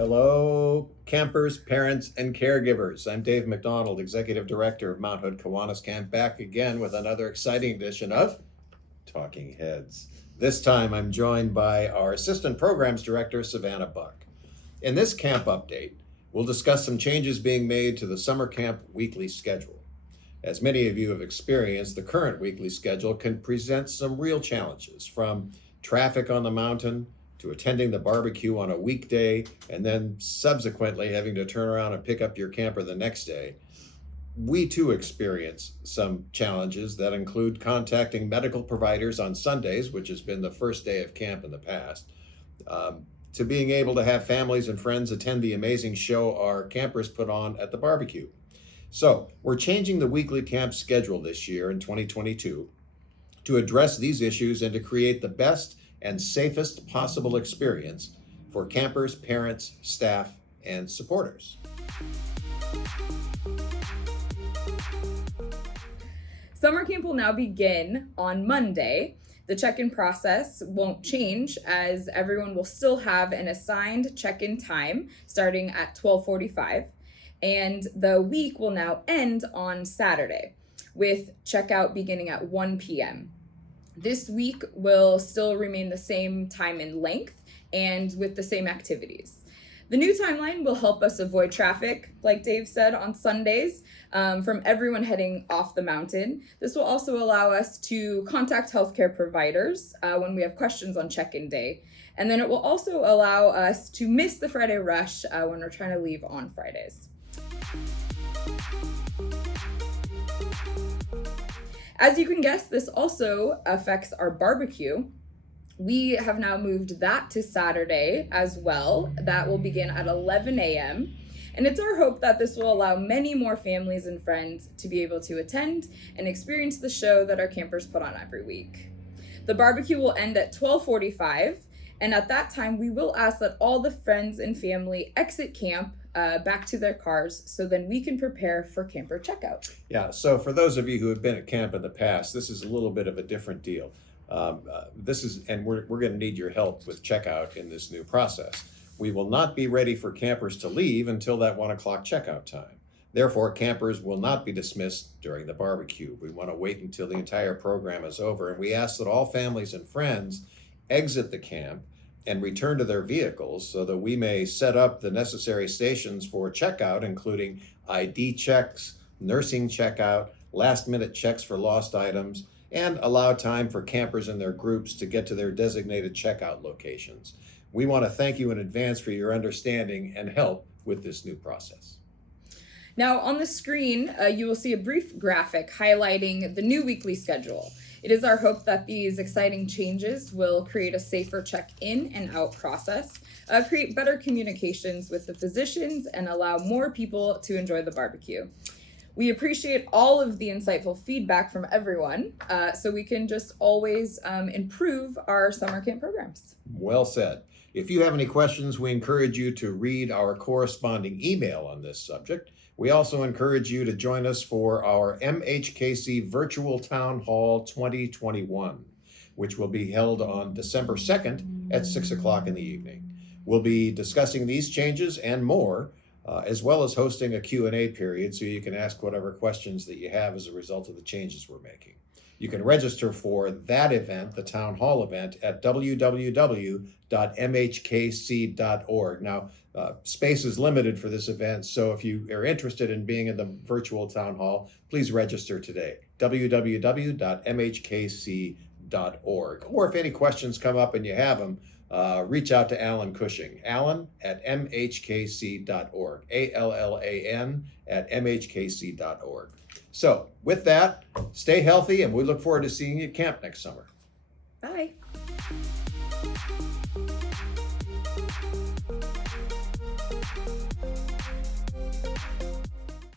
Hello, campers, parents, and caregivers. I'm Dave McDonald, Executive Director of Mount Hood Kiwanis Camp, back again with another exciting edition of Talking Heads. This time I'm joined by our Assistant Programs Director, Savannah Buck. In this camp update, we'll discuss some changes being made to the summer camp weekly schedule. As many of you have experienced, the current weekly schedule can present some real challenges, from traffic on the mountain to attending the barbecue on a weekday and then subsequently having to turn around and pick up your camper the next day. We too experience some challenges that include contacting medical providers on Sundays, which has been the first day of camp in the past, to being able to have families and friends attend the amazing show our campers put on at the barbecue. So we're changing the weekly camp schedule this year in 2022 to address these issues and to create the best and safest possible experience for campers, parents, staff, and supporters. Summer camp will now begin on Monday. The check-in process won't change, as everyone will still have an assigned check-in time starting at 12:45, and the week will now end on Saturday with checkout beginning at 1 p.m. This week will still remain the same time and length and with the same activities. The new timeline will help us avoid traffic, like Dave said, on Sundays from everyone heading off the mountain. This will also allow us to contact healthcare providers when we have questions on check-in day. And then it will also allow us to miss the Friday rush when we're trying to leave on Fridays. As you can guess, this also affects our barbecue. We have now moved that to Saturday as well. That will begin at 11 a.m. And it's our hope that this will allow many more families and friends to be able to attend and experience the show that our campers put on every week. The barbecue will end at 12:45, and at that time, we will ask that all the friends and family exit camp back to their cars, so then we can prepare for camper checkout. Yeah, so for those of you who have been at camp in the past, this is a little bit of a different deal. We're going to need your help with checkout in this new process. We will not be ready for campers to leave until that 1 o'clock checkout time. Therefore, campers will not be dismissed during the barbecue. We want to wait until the entire program is over, and we ask that all families and friends exit the camp and return to their vehicles so that we may set up the necessary stations for checkout, including ID checks, nursing checkout, last-minute checks for lost items, and allow time for campers and their groups to get to their designated checkout locations. We want to thank you in advance for your understanding and help with this new process. Now on the screen, you will see a brief graphic highlighting the new weekly schedule. It is our hope that these exciting changes will create a safer check-in and out process, create better communications with the physicians, and allow more people to enjoy the barbecue. We appreciate all of the insightful feedback from everyone, so we can just always improve our summer camp programs. Well said. If you have any questions, we encourage you to read our corresponding email on this subject. We also encourage you to join us for our MHKC Virtual Town Hall 2021, which will be held on December 2nd at 6 o'clock in the evening. We'll be discussing these changes and more, as well as hosting a Q&A period so you can ask whatever questions that you have as a result of the changes we're making. You can register for that event, the Town Hall event, at www.mhkc.org. Now, space is limited for this event, so if you are interested in being in the virtual town hall, please register today, www.mhkc.org. Or if any questions come up and you have them, reach out to Alan Cushing, alan@mhkc.org, ALLAN@mhkc.org. So with that, stay healthy, and we look forward to seeing you at camp next summer. Bye.